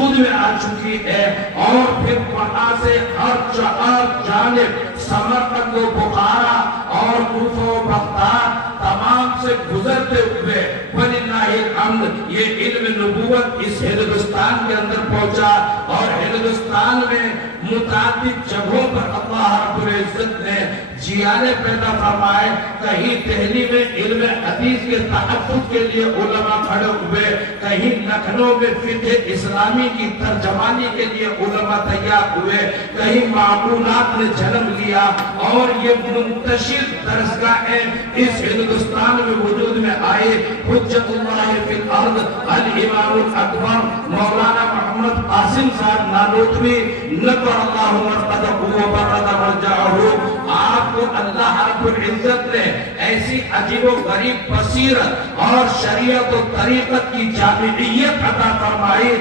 وجود میں آ چکی ہے، اور پھر وہاں سے ہر جانب سمرقند و بخارا اور کوفہ و بغداد تمام سے گزرتے ہوئے وَلِلَّهِ الْحَمْدِ یہ علم نبوت اس ہندوستان کے اندر پہنچا، اور ہندوستان میں متعدد جگہوں پر اللہ رب العزت نے جیانے پیدا فرمائے۔ کہیں دہلی میں علم حدیث کے تحفظ کے لیے علماء کھڑے ہوئے، کہیں لکھنؤ میں فقہ اسلامی کی ترجمانی کے لیے علماء تیار ہوئے، کہیں معمولات نے جنم لیا، اور یہ منتشر درسگاہیں اس ہندوستان میں وجود میں آئے۔ حجت اللہ فی الارض الامام الاکبر مولانا محمد قاسم صاحب نانوتوی نور اللہ مرقدہ و برد مرجعہ، آپ کو اللہ رب العزت نے ایسی عجیب و غریب بصیرت اور شریعت و طریقت کی جامعیت عطا فرمائی،